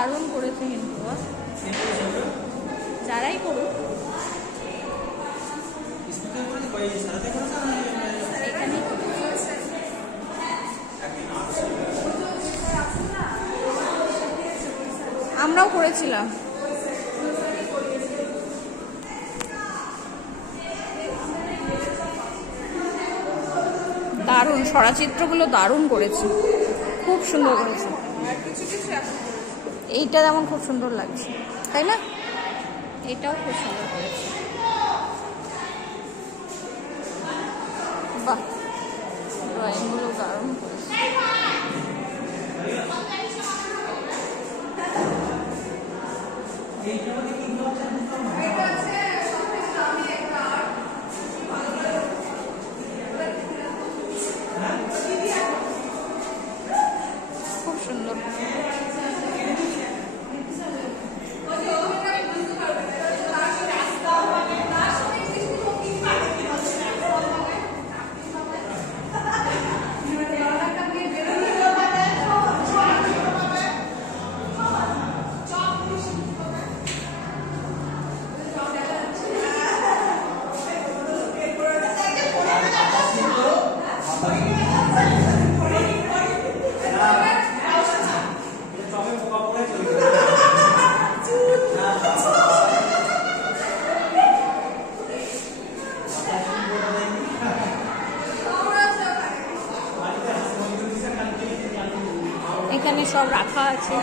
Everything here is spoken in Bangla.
দারুণ করেছে কিন্তু, যারাই করুক। এখানে আমরাও করেছিলাম। দারুণ সরাচিত্রগুলো দারুণ করেছে, খুব সুন্দর করেছে। এইটা যেমন খুব সুন্দর লাগছে, তাই না? এটাও খুব সুন্দর করেছে। বাহ, ড্রয়িংগুলো দারুণ করেছে। খুব সুন্দর। এখানে সব রাখা আছে।